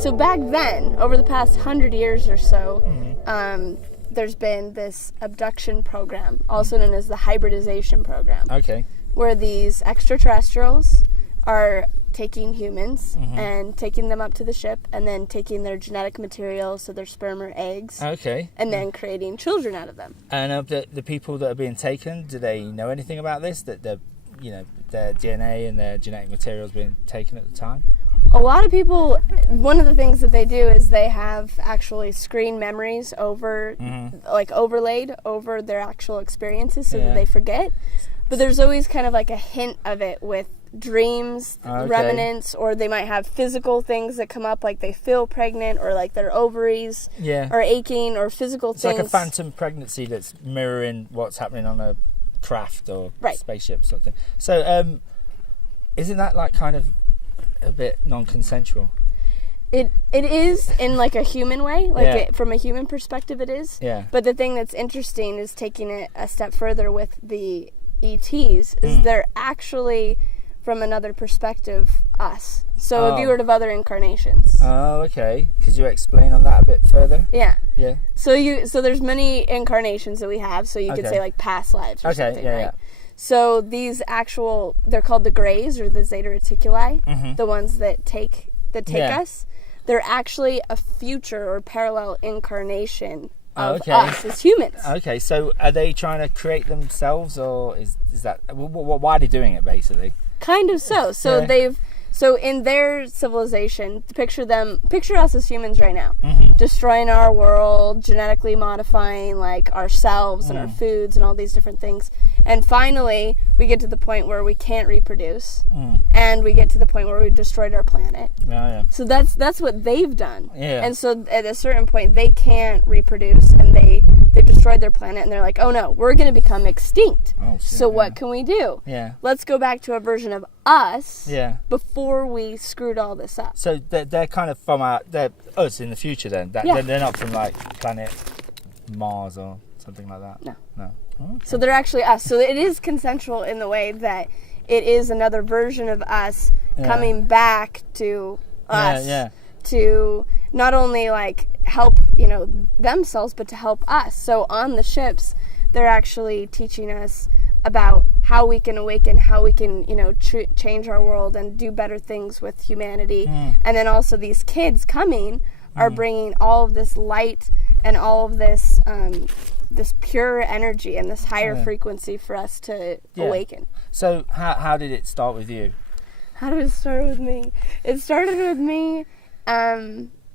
So back then, over the past 100 years or so, there's been this abduction program, also known as the hybridization program. Okay. Where these extraterrestrials are taking humans and taking them up to the ship and then taking their genetic material, so their sperm or eggs, and then creating children out of them. And of the people that are being taken, do they know anything about this? That their DNA and their genetic material is being taken at the time? A lot of people, one of the things that they do is they have actually screen memories over, like overlaid over their actual experiences so that they forget. But there's always kind of like a hint of it with dreams, remnants, or they might have physical things that come up, like they feel pregnant or like their ovaries are aching or physical things. It's like a phantom pregnancy that's mirroring what's happening on a craft or spaceship sort of thing. So isn't that like kind of a bit non-consensual? It is in like a human way, like from a human perspective it is. Yeah. But the thing that's interesting is taking it a step further with the ETs is they're actually from another perspective us. So a viewer of other incarnations. Oh, okay. Could you explain on that a bit further? Yeah. Yeah. So there's many incarnations that we have, so you could say like past lives or something, right? Yeah. So these they're called the Greys or the Zeta Reticuli, the ones that take us. They're actually a future or parallel incarnation of us as humans. Okay, so are they trying to create themselves, or is that why are they doing it basically? Kind of so. So So in their civilization, picture us as humans right now, destroying our world, genetically modifying like ourselves and our foods and all these different things. And finally, we get to the point where we can't reproduce, and we get to the point where we destroyed our planet. So that's what they've done. And so at a certain point, they can't reproduce, and they've destroyed their planet, and they're like, oh no, we're going to become extinct. So what can we do? Let's go back to a version of us before we screwed all this up. So they're kind of from they're us in the future then? They're not from like planet Mars or something like that? No. Okay. So they're actually us. So it is consensual in the way that it is another version of us coming back to us to not only like help themselves, but to help us. So on the ships, they're actually teaching us about how we can awaken, how we can, change our world and do better things with humanity. And then also these kids coming are bringing all of this light and all of this this pure energy and this higher frequency for us to awaken. So how did it start with you? How did it start with me? It started with me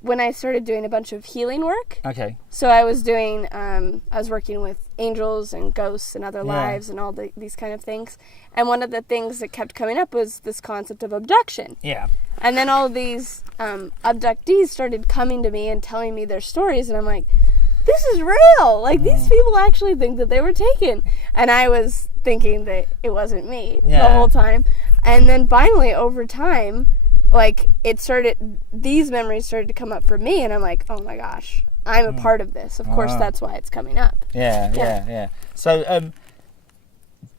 when I started doing a bunch of healing work. Okay. So I was doing, I was working with angels and ghosts and other lives and all these kind of things. And one of the things that kept coming up was this concept of abduction. Yeah. And then all these abductees started coming to me and telling me their stories. And I'm like, this is real. Like, these people actually think that they were taken. And I was thinking that it wasn't me the whole time. And then finally, over time, like, these memories started to come up for me, and I'm like, oh my gosh, I'm a part of this. Of course, that's why it's coming up. Yeah. So,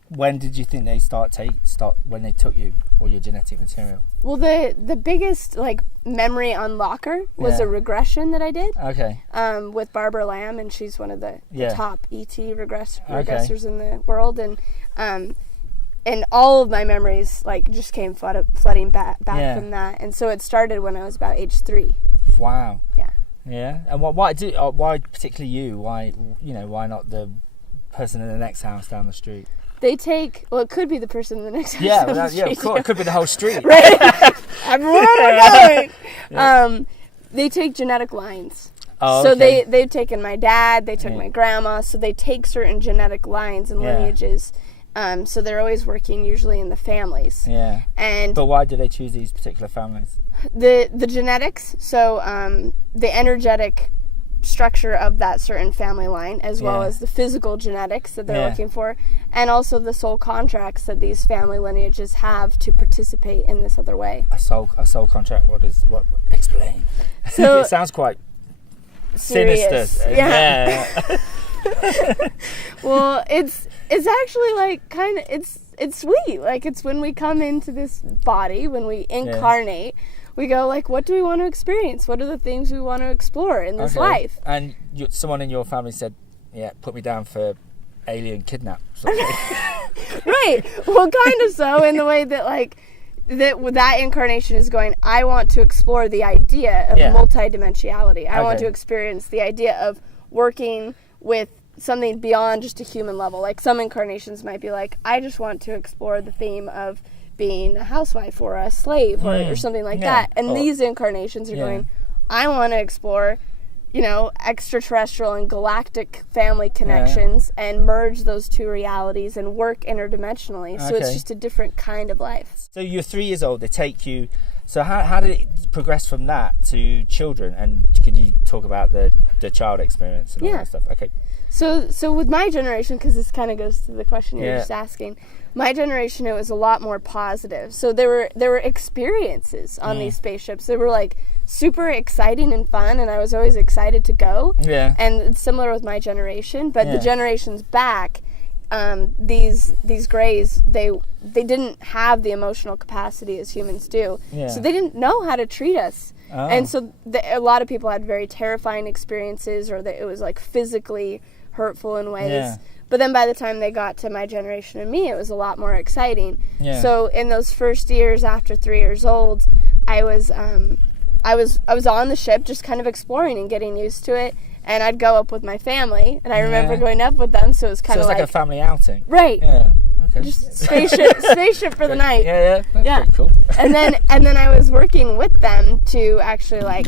when did you think they when they took you, all your genetic material? Well, the biggest, like, memory unlocker was a regression that I did. Okay. With Barbara Lamb, and she's one of the top ET regressors in the world, and all of my memories, like, just came flooding back from that. And so it started when I was about age 3. Wow. Yeah. Yeah. And why particularly you? Why not the person in the next house down the street? It could be the person in the next house down the street. Yeah, of course. It could be the whole street. Right? I'm going. They take genetic lines. Oh, so they've taken my dad, they took my grandma, so they take certain genetic lines and lineages. So they're always working usually in the families. Yeah. But why do they choose these particular families? The genetics, so the energetic structure of that certain family line, as well as the physical genetics that they're looking for, and also the soul contracts that these family lineages have to participate in this other way. A soul contract. What explain? So it sounds quite serious. Sinister. Yeah. Well, it's actually like kind of it's sweet. Like, it's when we come into this body, when we incarnate, we go like, what do we want to experience? What are the things we want to explore in this life? And someone in your family said, yeah, put me down for alien kidnap. Right. Well, kind of so, in the way that like that incarnation is going, I want to explore the idea of multidimensionality. I want to experience the idea of working with something beyond just a human level. Like, some incarnations might be like, I just want to explore the theme of being a housewife or a slave or something like that. And these incarnations are going, I want to explore, extraterrestrial and galactic family connections and merge those two realities and work interdimensionally. So it's just a different kind of life. So you're 3 years old, they take you. So how did it progress from that to children? And could you talk about the child experience and all that stuff? Okay. So with my generation, because this kind of goes to the question you were just asking, my generation, it was a lot more positive. So there were experiences on these spaceships. They were like super exciting and fun, and I was always excited to go. Yeah. And it's similar with my generation, but the generations back, these Greys, they didn't have the emotional capacity as humans do. Yeah. So they didn't know how to treat us. Oh. And so a lot of people had very terrifying experiences, or that it was like physically hurtful in ways. Yeah. But then by the time they got to my generation and me, it was a lot more exciting. Yeah. So in those first years after 3 years old, I was on the ship just kind of exploring and getting used to it. And I'd go up with my family, and I remember going up with them, so it was kind of like a family outing. Right. Yeah. Okay. Just spaceship for the night. Yeah. That's pretty cool. and then I was working with them to actually like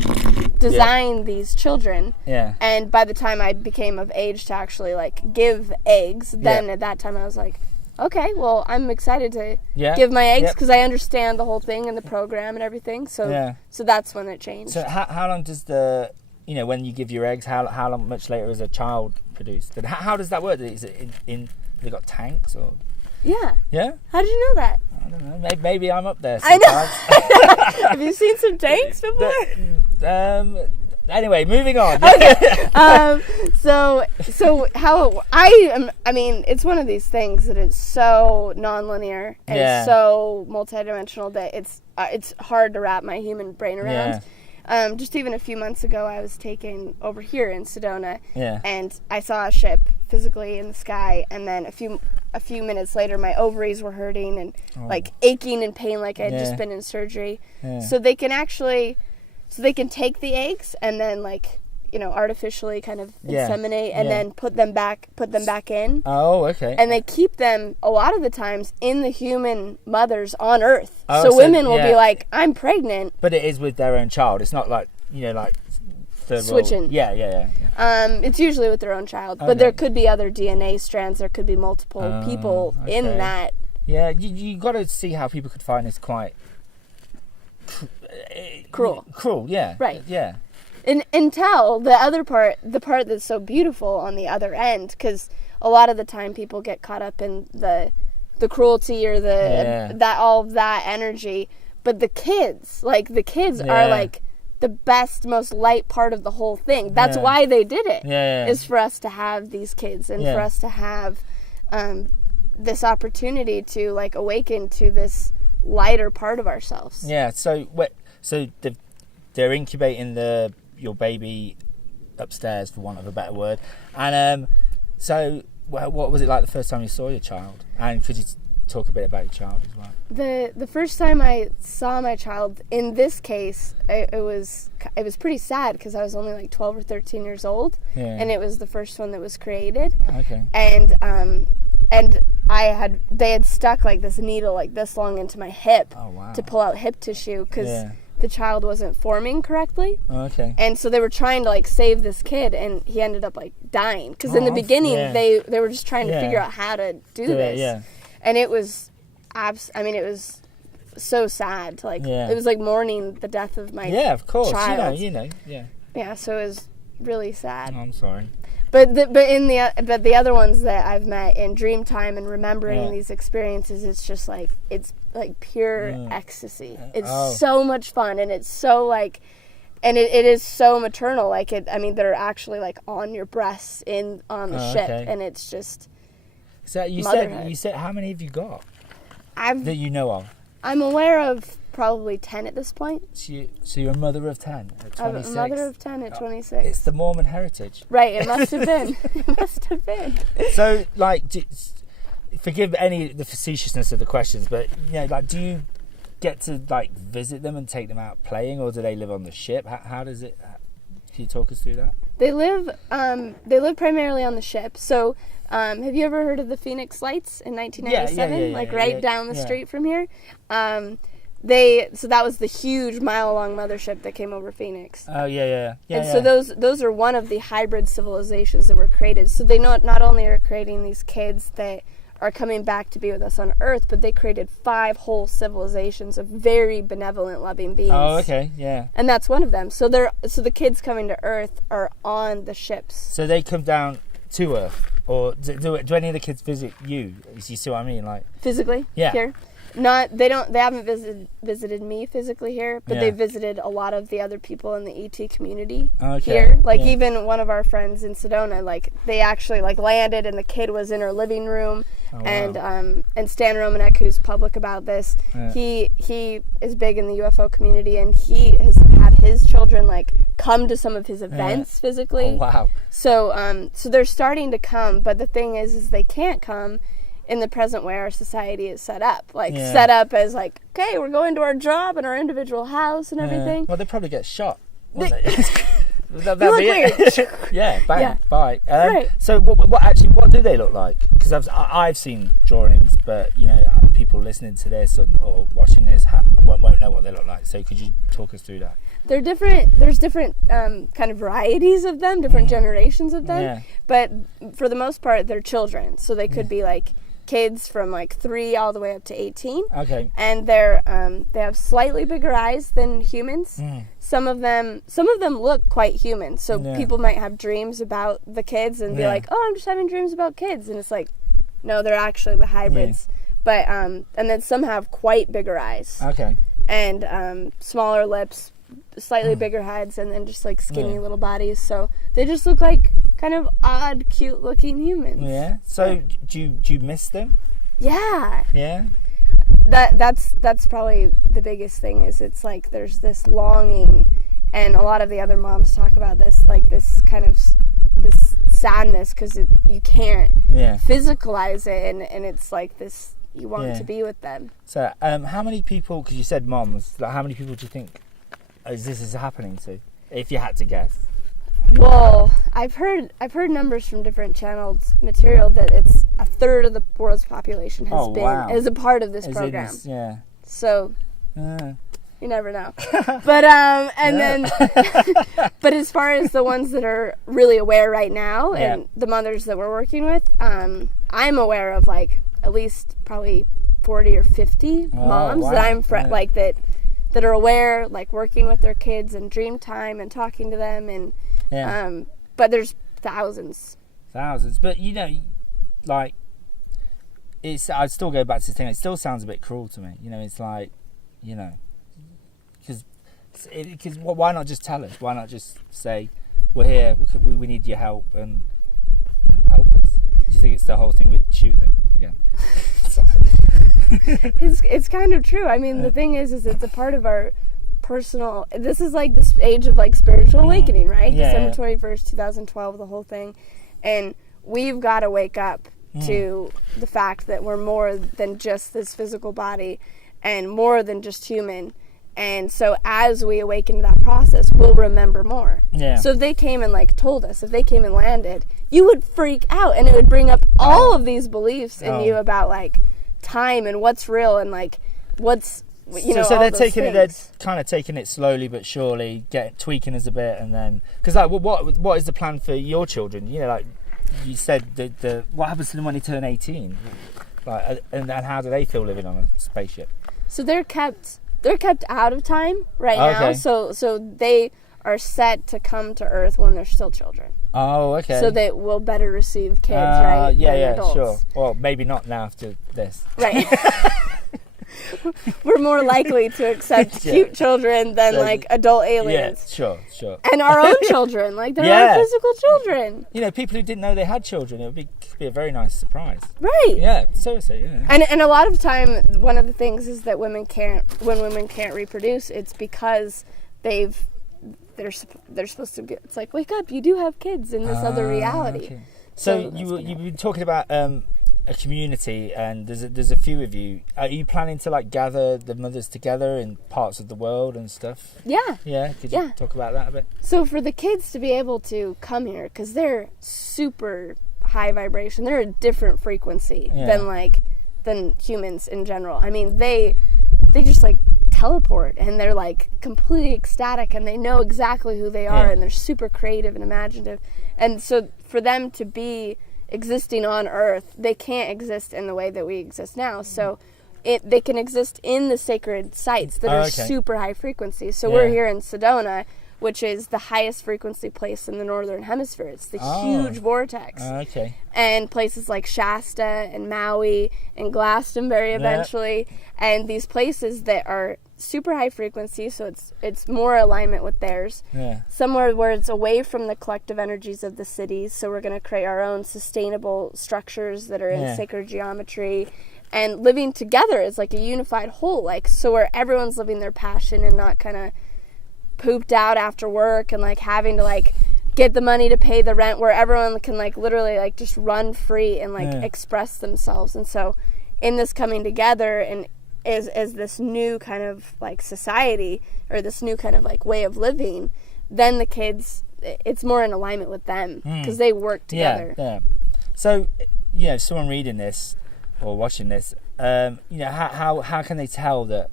design these children. Yeah. And by the time I became of age to actually like give eggs, then at that time I was like, okay, well, I'm excited to give my eggs because I understand the whole thing and the program and everything. So that's when it changed. So how long does when you give your eggs, how much later is a child produced? And how does that work? Is it they got tanks or? Yeah. Yeah? How did you know that? I don't know. Maybe I'm up there sometimes. I know. Have you seen some tanks before? Anyway, moving on. Okay. So how I mean, it's one of these things that is so nonlinear and so multidimensional that it's hard to wrap my human brain around. Yeah. Just even a few months ago, I was taken over here in Sedona, and I saw a ship physically in the sky, and then a few minutes later, my ovaries were hurting and like aching in pain, like I had just been in surgery. Yeah. So they can take the eggs and then artificially kind of inseminate and then put them back in. Oh, okay. And they keep them a lot of the times in the human mothers on Earth. So women will be like, I'm pregnant. But it is with their own child. It's not like the switching. Role. Yeah. It's usually with their own child, but there could be other DNA strands. There could be multiple people in that. Yeah, you got to see how people could find this quite cruel. Cruel, yeah. Right. Yeah. Until the other part, the part that's so beautiful on the other end, because a lot of the time people get caught up in the cruelty or all of that energy, but the kids are like the best, most light part of the whole thing. That's why they did it. Is for us to have these kids and for us to have this opportunity to like awaken to this lighter part of ourselves. Yeah. So they're incubating your baby upstairs, for want of a better word. And so what was it like the first time you saw your child? And could you talk a bit about your child as well? The first time I saw my child, in this case, it was pretty sad because I was only like 12 or 13 years old, and it was the first one that was created. Okay. And they had stuck like this needle like this long into my hip to pull out hip tissue because the child wasn't forming correctly. Oh, okay. And so they were trying to like save this kid, and he ended up like dying because in the beginning they were just trying to figure out how to do this. Yeah. And it was, it was so sad to it was like mourning the death of my of course, child. you know, yeah. Yeah, so it was really sad. Oh, I'm sorry. But the other ones that I've met in Dreamtime and remembering these experiences, it's just like, it's like pure ecstasy. It's so much fun, and it's so like, and it is so maternal. Like they're actually like on your breasts on the ship, and it's just. So you motherhood. said how many have you got? That you know of? I'm aware of probably 10 at this point. So you're a mother of 10 at 26? I'm a mother of 10 at 26. It's the Mormon heritage. Right, it must have been. It must have been. So, like, forgive any of the facetiousness of the questions, but, do you get to, visit them and take them out playing, or do they live on the ship? How does it... Can you talk us through that? They live primarily on the ship. So, have you ever heard of the Phoenix Lights in 1997? Down the street from here. So that was the huge mile-long mothership that came over Phoenix. Oh yeah. So those are one of the hybrid civilizations that were created. So they not only are creating these kids that are coming back to be with us on Earth, but they created 5 whole civilizations of very benevolent, loving beings. Oh, okay, yeah. And that's one of them. So the kids coming to Earth are on the ships. So they come down to Earth, or do any of the kids visit you? You see what I mean, physically? Yeah. Here? They haven't visited me physically here, but they visited a lot of the other people in the ET community here. Even one of our friends in Sedona, they actually landed and the kid was in her living room. Oh, wow. And Stan Romanek, who's public about this, he is big in the UFO community, and he has had his children come to some of his events physically. Oh, wow. So they're starting to come, but the thing is they can't come in the present way our society is set up. Set up as okay, we're going to our job and our individual house and everything. Well, they probably get shot, wouldn't they? That'd be it. Yeah, bang, bye. Right. So what do they look like? Because I've seen drawings, but people listening to this or watching this won't know what they look like. So could you talk us through that? They're different. There's different kind of varieties of them, different generations of them. Yeah. But for the most part, they're children. So they could be kids from 3 all the way up to 18. Okay. And they have slightly bigger eyes than humans. Some of them look quite human. So people might have dreams about the kids and be like, "Oh, I'm just having dreams about kids," and it's no, they're actually the hybrids. But and then some have quite bigger eyes. Okay. And smaller lips, slightly bigger heads, and then just skinny little bodies. So they just look like kind of odd, cute-looking humans. Yeah. So do you miss them? Yeah. Yeah. That's probably the biggest thing. Is it's there's this longing, and a lot of the other moms talk about this, this kind of this sadness because you can't physicalize it, and it's this you want to be with them. So how many people? Because you said moms. How many people do you think this is happening to? If you had to guess. Well, I've heard numbers from different channels material that it's a third of the world's population is a part of this program. So you never know. But then but as far as the ones that are really aware right now and the mothers that we're working with, I'm aware of at least probably 40 or 50 moms that I'm that are aware, working with their kids and Dreamtime and talking to them and but there's thousands, but it's I'd still go back to the thing, it still sounds a bit cruel to me, because why not just tell us, why not just say we're here, we need your help and help us? Do you think it's the whole thing with shoot them again? Sorry. It's kind of true. I mean, the thing is it's a part of our personal. This is this age of spiritual awakening, right? December 21st, 2012, the whole thing, and we've got to wake up to the fact that we're more than just this physical body, and more than just human. And so as we awaken to that process, we'll remember more. Yeah. So if they came and told us, if they came and landed, you would freak out, and it would bring up all of these beliefs in you about time and what's real and what's so they're taking they're kind of taking it slowly but surely, tweaking us a bit, and then because what is the plan for your children? You said the what happens to them when they turn 18? Like, and how do they feel living on a spaceship? So they're kept out of time right now. So they are set to come to Earth when they're still children. Oh, okay. So they will better receive kids, right? Yeah, than adults. Sure. Well, maybe not now after this. Right. We're more likely to accept cute children than like adult aliens. Yeah, sure. And our own children, like they're our physical children. You know, people who didn't know they had children, it would be a very nice surprise. Right. Yeah, seriously. Yeah. And a lot of time, one of the things is that when women can't reproduce, it's because they're supposed to get. It's like, wake up, you do have kids in this other reality. Okay. So you've been talking about a community, and there's a few of you. Are you planning to like gather the mothers together in parts of the world and stuff? Yeah. Yeah. Could you talk about that a bit? So for the kids to be able to come here, because they're super high vibration, they're a different frequency than humans in general. I mean, they just like teleport, and they're like completely ecstatic, and they know exactly who they are, and they're super creative and imaginative. And so for them to be existing on Earth, they can't exist in the way that we exist now. So they can exist in the sacred sites that are super high frequency. So we're here in Sedona, which is the highest frequency place in the northern hemisphere. It's the huge vortex. And places like Shasta and Maui and Glastonbury eventually, and these places that are super high frequency, so it's more alignment with theirs. Somewhere where it's away from the collective energies of the cities, so we're going to create our own sustainable structures that are in sacred geometry, and living together is like a unified whole, like so where everyone's living their passion and not kind of pooped out after work and like having to like get the money to pay the rent, where everyone can like literally like just run free and like express themselves. And so in this coming together and as this new kind of like society, or this new kind of like way of living, then the kids, it's more in alignment with them because they work together. So someone reading this or watching this, how can they tell that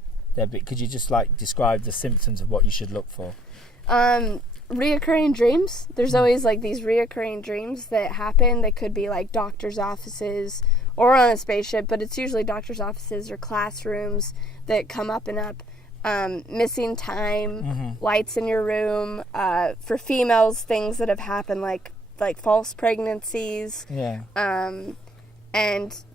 could you just like describe the symptoms of what you should look for? Reoccurring dreams. There's always like these reoccurring dreams that happen. They could be like doctor's offices or on a spaceship, but it's usually doctor's offices or classrooms that come up and up. Missing time, lights in your room. For females, things that have happened like false pregnancies. And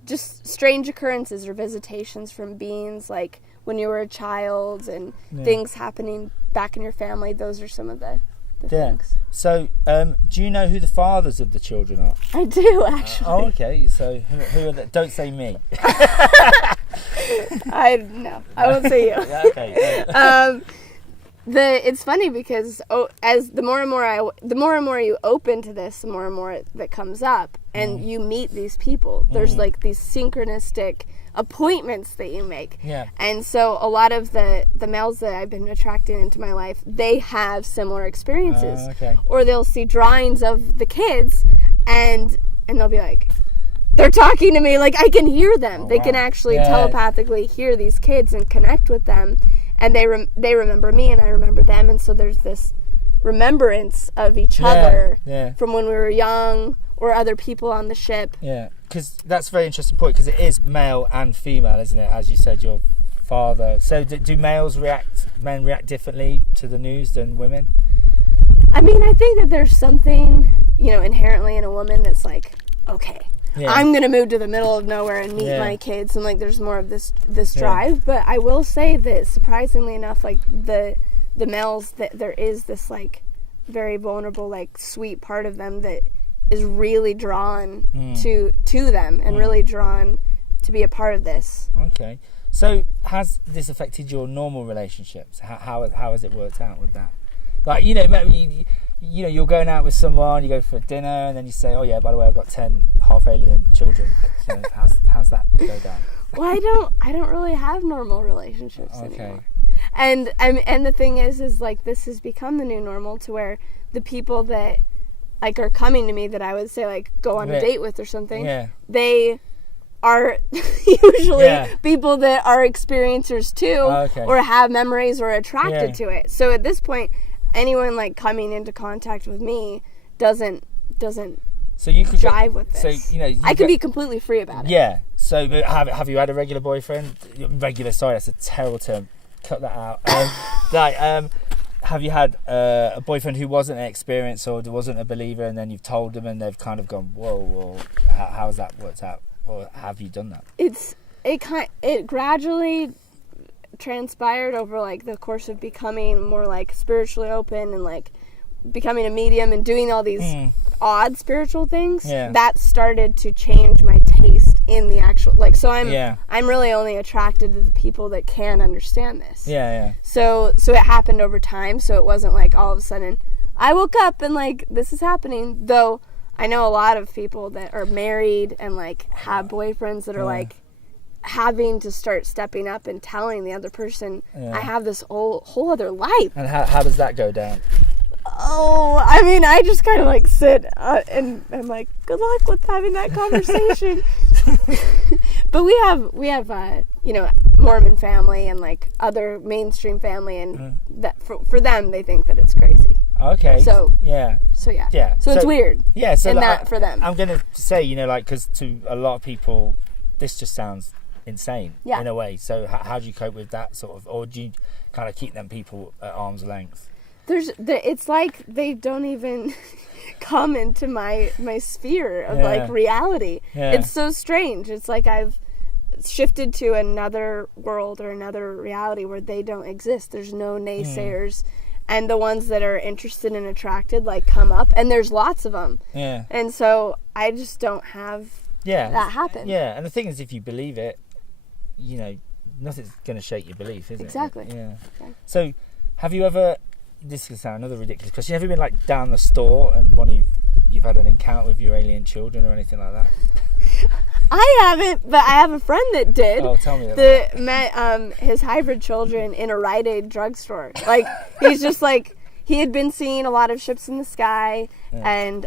just strange occurrences or visitations from beings like when you were a child, and things happening back in your family. Those are some of the things. So, do you know who the fathers of the children are? I do, actually. Okay. So, who are they? Don't say me. I won't say you. Okay. It's funny because as the more and more you open to this, the more and more that comes up, and you meet these people. There's like these synchronistic appointments that you make. And so a lot of the males that I've been attracting into my life, they have similar experiences. Or they'll see drawings of the kids and they'll be like, they're talking to me, like I can hear them. They can actually telepathically hear these kids and connect with them, and they remember me and I remember them, and so there's this remembrance of each other from when we were young or other people on the ship. Because that's a very interesting point, because it is male and female, isn't it? As you said, your father. So do men react differently to the news than women? I mean, I think that there's something, inherently in a woman that's like, okay, I'm going to move to the middle of nowhere and meet my kids, and like there's more of this drive. But I will say that surprisingly enough, like the males, that there is this like very vulnerable, like sweet part of them that is really drawn to them and really drawn to be a part of this. Okay. So has this affected your normal relationships? How has it worked out with that? Like, maybe, you're going out with someone, you go for dinner, and then you say, oh yeah, by the way, I've got 10 half alien children. How's that go down? Well, I don't really have normal relationships anymore. And the thing is like this has become the new normal, to where the people that like are coming to me that I would say like go on a date with or something, they are usually people that are experiencers too, or have memories or are attracted to it. So at this point, anyone like coming into contact with me doesn't So you could drive with this. So, you know, I could be completely free about it. Yeah. So have you had a regular boyfriend? Sorry, that's a terrible term. Cut that out. Have you had a boyfriend who wasn't an experienced or wasn't a believer, and then you've told them and they've kind of gone, whoa, how's that worked out? Or have you done that? It gradually transpired over like the course of becoming more like spiritually open and like becoming a medium and doing all these odd spiritual things. That started to change my taste in the actual, like, so I'm really only attracted to the people that can understand this. So it happened over time, so it wasn't like all of a sudden I woke up and like this is happening. Though I know a lot of people that are married and like have boyfriends that are like having to start stepping up and telling the other person, I have this whole other life. And how does that go down? Oh, I mean, I just kind of like sit and I'm like, good luck with having that conversation. But we have you know, Mormon family and like other mainstream family, and that for them they think that it's crazy. Okay. So yeah. So it's weird. Yeah. So and like, that for them. I'm gonna say, you know, like, because to a lot of people, this just sounds insane in a way. So how do you cope with that sort of, or do you kind of keep them people at arm's length? It's like they don't even come into my sphere of like reality. It's so strange. It's like I've shifted to another world or another reality where they don't exist. There's no naysayers, and the ones that are interested and attracted like come up, and there's lots of them. And so I just don't have that happen. And the thing is, if you believe it, you know, nothing's going to shake your belief, is it? Exactly. So have you ever, this could sound another ridiculous question, have you ever been like down the store and you've had an encounter with your alien children or anything like that? I haven't, but I have a friend that did. Oh, tell me about that. Met his hybrid children in a Rite Aid drugstore. Like, he's just like, he had been seeing a lot of ships in the sky, and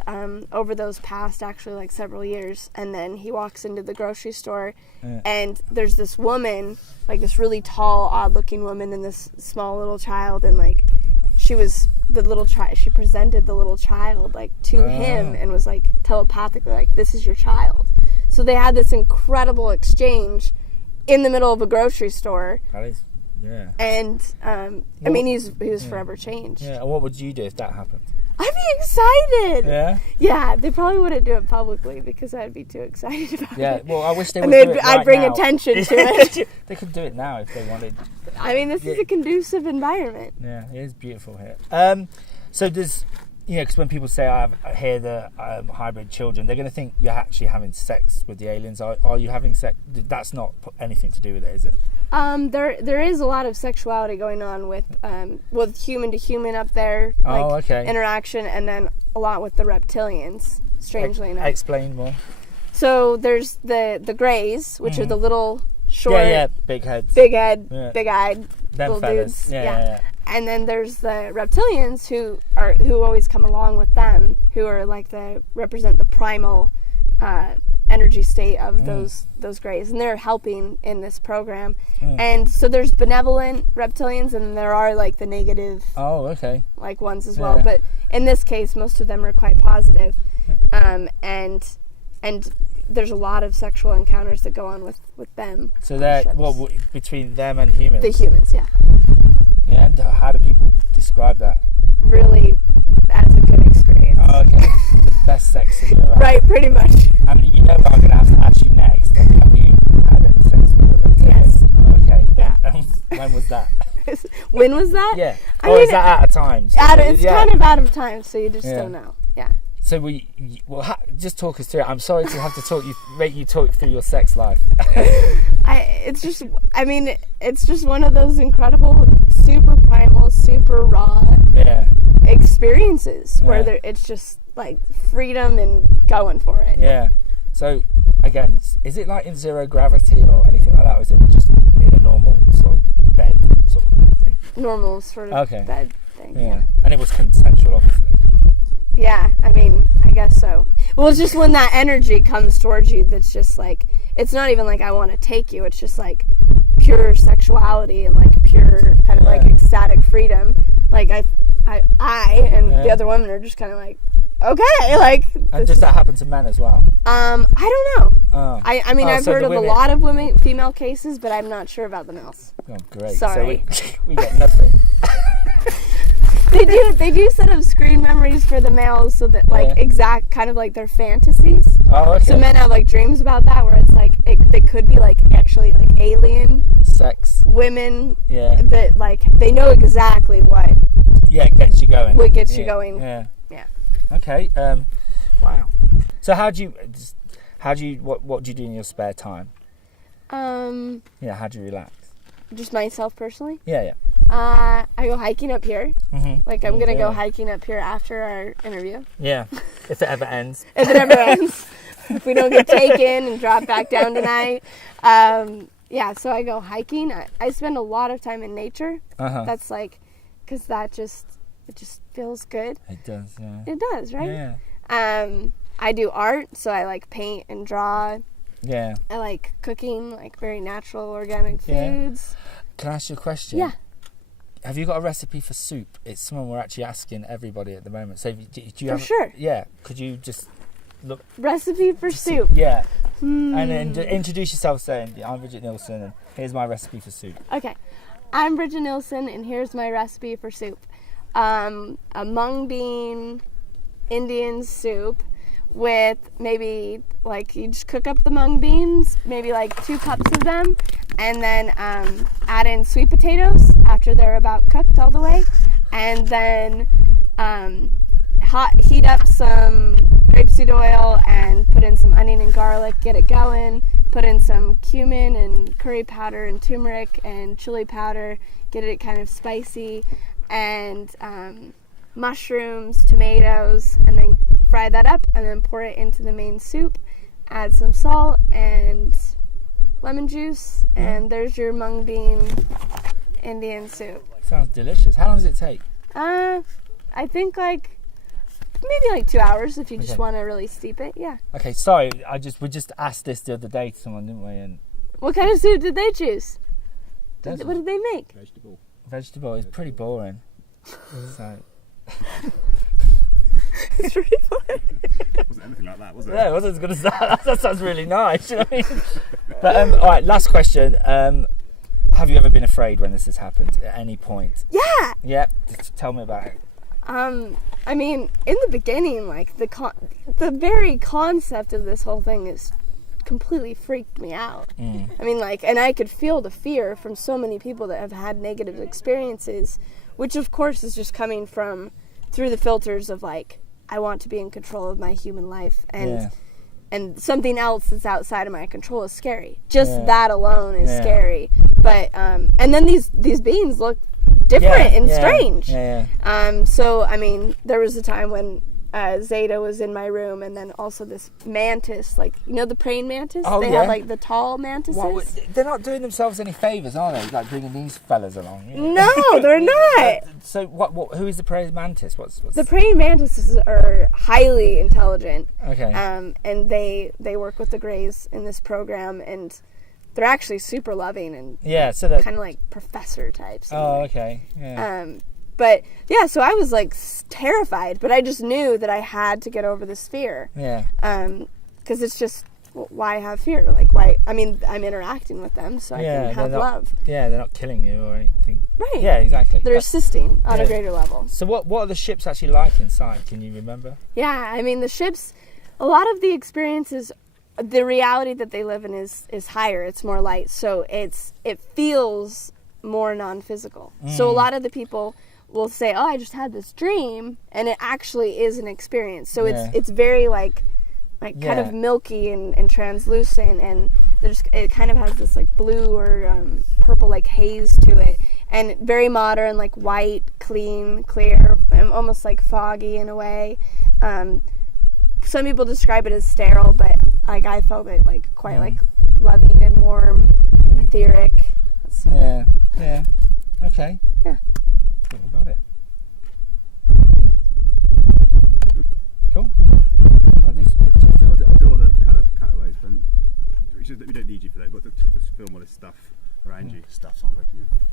over those past actually like several years, and then he walks into the grocery store, and there's this woman, like this really tall, odd-looking woman, and this small little child, and like she presented the little child like to him and was like telepathically like, this is your child. So they had this incredible exchange in the middle of a grocery store. That is, and I mean, he was forever changed. And what would you do if that happened? I'd be excited. Yeah, they probably wouldn't do it publicly because I'd be too excited about it. Well, I wish they would do it I'd bring now. attention to it. They could do it now if they wanted. I mean, this is a conducive environment. Yeah, it is beautiful here. So there's, you know, because when people say I hear the hybrid children, they're going to think you're actually having sex with the aliens. Are you having sex? That's not anything to do with it, is it? There is a lot of sexuality going on with human to human up there, like interaction, and then a lot with the reptilians. Strangely enough. Explain more. So there's the Greys, which are the little short, big heads, big eyed little fellas. dudes. Yeah. And then there's the reptilians who always come along with them, who are like represent the primal energy state of those Greys, and they're helping in this program. And so there's benevolent reptilians, and there are like the negative like ones as well, but in this case most of them are quite positive. And there's a lot of sexual encounters that go on with them. So they're between them and humans? The humans, yeah, and how do people describe that? Really, that's a good experience. The best sex in your life. Right, pretty much. And you know what I'm going to have to ask you next. Have you had any sex with a reptilian? Yes. Okay. Yeah. When was that? When was that? Yeah. Is that out of time? So it's kind of out of time, so you just don't know. Yeah. So just talk us through it. I'm sorry to have to make you talk through your sex life. It's just one of those incredible, super primal, super raw experiences where it's just like freedom and going for it. Yeah. So again, is it like in zero gravity or anything like that, or is it just in a normal sort of bed sort of thing? Normal sort of bed thing. Yeah. And it was consensual, obviously. Yeah, I mean, I guess so. Well, it's just when that energy comes towards you that's just like, it's not even like I want to take you, it's just like pure sexuality and like pure kind of like ecstatic freedom. Like I and the other women are just kind of like, okay, like. And does that happen to men as well? I don't know. Oh. I mean, I've heard of a lot of female cases, but I'm not sure about the males. Oh, great. Sorry. So we get nothing. They do set up screen memories for the males so that like exact kind of like their fantasies. Oh, okay. So men have like dreams about that where it's like they could be like actually like alien sex women. Yeah. That like they know exactly what. Yeah, gets you going. What gets you going? Yeah. Yeah. Okay. Wow. So what do you do in your spare time? Yeah. How do you relax? Just myself personally. Yeah. I go hiking up here. Mm-hmm. Like I'm gonna go hiking up here after our interview. Yeah, if it ever ends. If it ever ends. If we don't get taken and drop back down tonight. Yeah, so I go hiking. I spend a lot of time in nature. That's like, because it just feels good. It does, yeah. It does, right? Yeah. I do art, so I like paint and draw. Yeah. I like cooking, like very natural, organic foods. Can I ask you a question? Yeah. Have you got a recipe for soup? It's someone we're actually asking everybody at the moment. So do you have? For sure. Yeah. Could you just look? Recipe for soup. Yeah. And then introduce yourself saying, I'm Bridget Nielsen and here's my recipe for soup. Okay. I'm Bridget Nielsen and here's my recipe for soup. A mung bean Indian soup with maybe like you just cook up the mung beans, maybe like 2 cups of them, and then add in sweet potatoes after they're about cooked all the way, and then heat up some grapeseed oil and put in some onion and garlic, get it going, put in some cumin and curry powder and turmeric and chili powder, get it kind of spicy, and mushrooms, tomatoes, and then fry that up and then pour it into the main soup, add some salt and lemon juice, and there's your mung bean Indian soup. Sounds delicious. How long does it take? I think like maybe like 2 hours if you just want to really steep it. Yeah. Okay, sorry, we just asked this the other day to someone, didn't we? And what kind of soup did they choose? What did they make? Vegetable is pretty boring. So it's pretty boring. It wasn't anything like that, was it? Yeah, I wasn't going to say that. Sounds really nice. You know what I mean? But all right, last question. Have you ever been afraid when this has happened at any point? Yeah. Yep. Just tell me about it. I mean, in the beginning, like the very concept of this whole thing is completely freaked me out. I mean, like, and I could feel the fear from so many people that have had negative experiences, which of course is just coming from through the filters of like, I want to be in control of my human life, and something else that's outside of my control is scary. Just that alone is scary. But and then these beings look different and strange. So I mean, there was a time when Zeta was in my room, and then also this mantis, like, you know, the praying mantis? They have like the tall mantises. Well, they're not doing themselves any favours, are they? Like bringing these fellas along. You know? No, they're not. So what? Who is the praying mantis? What's the praying mantises are highly intelligent. Okay. And they work with the Greys in this program, and they're actually super loving and so they're kind of like professor types. Oh, okay. Yeah. But yeah, so I was like terrified, but I just knew that I had to get over this fear. Yeah. Because it's just, why have fear? Like, why? I mean, I'm interacting with them, so I can have love. Yeah, they're not killing you or anything. Right. Yeah, exactly. They're assisting on a greater level. So what are the ships actually like inside? Can you remember? Yeah, I mean, the ships, a lot of the experiences, the reality that they live in is higher. It's more light, so it feels more non-physical. So a lot of the people will say, oh, I just had this dream, and it actually is an experience. So it's very like kind of milky and translucent, and it kind of has this like blue or purple like haze to it, and very modern, like white, clean, clear, and almost like foggy in a way. Some people describe it as sterile, but like I felt it like quite like loving and warm, etheric. So, yeah. Okay. Yeah. I think we got it. Cool. I'll do some pictures. I'll do all the cutaways, but we don't need you for that. But just film all this stuff around you. Stuff's not very,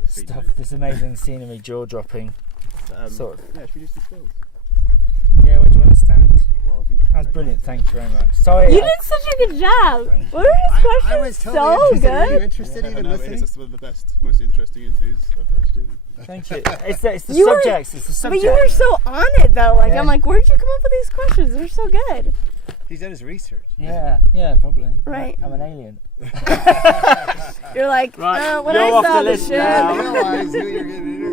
stuff. This amazing scenery, jaw dropping. Sort of. Yeah, should we do some stills? Yeah, where do you want to stand? Brilliant, thank you very much. Sorry. You did such a good job. What are his questions? I was totally so interested. Are you good. interested even listening? It's one of the best, most interesting interviews I've heard you do. Thank you. It's the subjects. It's the subject. But you were so on it though. Like I'm like, where did you come up with these questions? They're so good. He's done his research. Yeah, probably. Right. I'm an alien. You're like, Right, when you're I off saw the the list ship. now. I realize who you're getting interviewed.